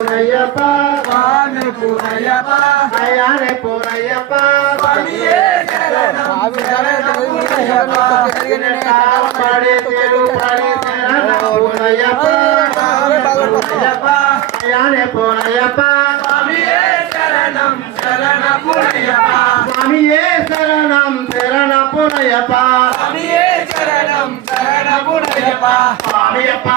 புனையப்பா வானு புனையப்பா தயாரே புனையப்பா பணியே சரணம் புனையப்பா. படி தெரு படி சரணம் புனையப்பா புனையப்பா தயாரே புனையப்பா பணியே சரணம் சரண புனையப்பா. பணியே சரணம் சரண புனையப்பா. பணியே சரணம் சரண புனையப்பா. பணியப்பா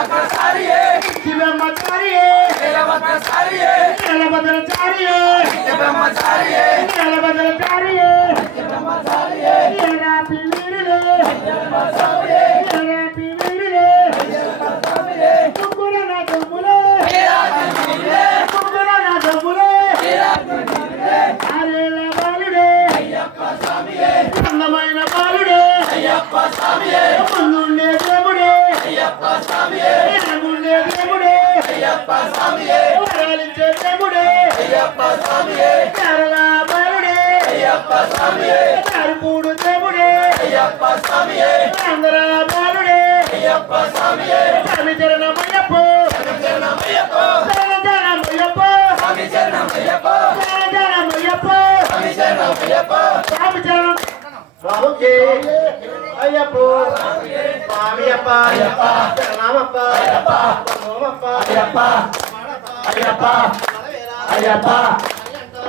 వీరభద్ర సారియే శివమ్మ తారియే వీరభద్ర సారియే சாமியே. சரணாபரணே ஐயப்பா சாமியே. கருமூடு தேவுடே ஐயப்பா சாமியே. சந்திராபரணே ஐயப்பா சாமியே. சாமி சரணம் ஐயப்போ. சரணம் ஐயப்போ. சரணம் ஐயப்போ. சாமி சரணம் ஐயப்போ. சரணம் ஐயப்போ. சாமி சரணம்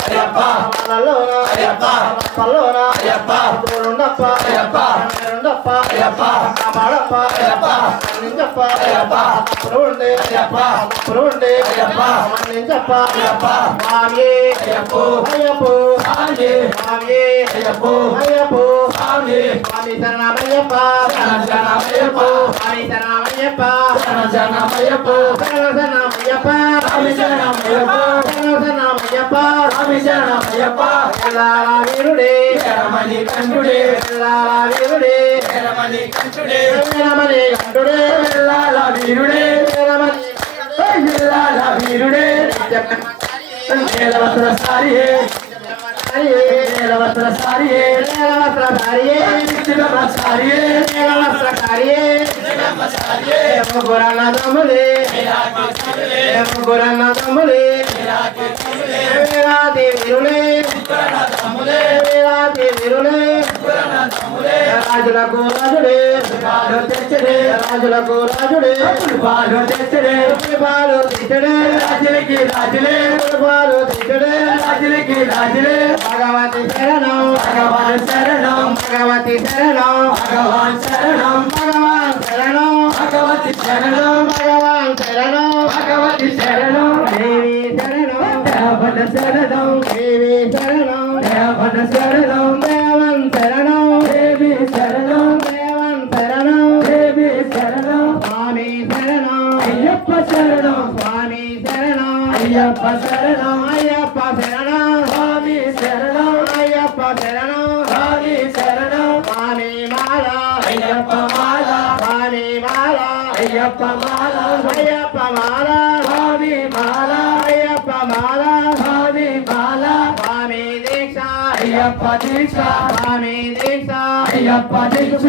అయ్యప్ప అయ్యప్ప అయ్యప్ప నల్లోన అయ్యప్ప పల్లోన అయ్యప్ప తోడుండప్ప అయ్యప్ప రెండప్ప అయ్యప్ప బాడప్ప అయ్యప్ప నింజప్ప అయ్యప్ప పురుండే అయ్యప్ప పురుండే అయ్యప్ప నింజప్ప అయ్యప్ప స్వామి అయ్యప్ప అయ్యప్ప స్వామి స్వామి అయ్యప్ప అయ్యప్ప స్వామి స్వామి శరణమయ్యప్ప శరణ శరణమయ్యప్ప స్వామి శరణమయ్యప్ప శరణ శరణమయ్యప్ప శరణమయ్యప్ప స్వామి శరణమయ్యప్ప శరణమయ్యప్ప స్వామి శరణమయ్యప్ప. ఎల్లాల వీరుడే శరణమణి కంఠుడే ఎల్లాల వీరుడే శరణమణి కంఠుడే. వీరమణి కంఠుడే. ఎల్లాల వీరుడే వీరమణి ఎల్లాల వీరుడే సారియే. నీలవస్త్ర సారియే నీలవస్త్రధారియే నిత్యబ్రహ్మ సారియే నీలవస్త్రధారియే నిత్యబ్రహ్మ సారియే ముగ్గురన్నదమ్ములే ముగ్గురన్నదమ్ములే వీరాది వీరులే తమ్ములే వీరాది వీరులే తమ్ములే రాజులకు రాజుడే పాలు తెచ్చడే రాజులకు రాజుడే పాలు తెచ్చడే పాలు తీసడే రాజులకి రాజులే. రాజులకి భగవతి శరణం భగవాన్ శరణం భగవతి శరణం భగవాన్ శరణం భగవాన్ శరణం భగవతి శరణం భగవాన్ శరణం భగవతి శరణం దేవి శరణం దేవన శరణం దేవి శరణం దేవన శరణం దేవన్ శరణం దేవి శరణం దేవన్ శరణం దేవి శరణం స్వామి శరణం అయ్యప్ప శరణం స్వామి శరణం అయ్యప్ప శరణం. అయ్యప్ప మాల అయ్యప్ప మాల స్వామి మాల అయ్యప్ప మాల స్వామి మాల. స్వామి దీక్ష అయ్యప్ప దీక్ష స్వామి దీక్ష అయ్యప్ప దీక్ష.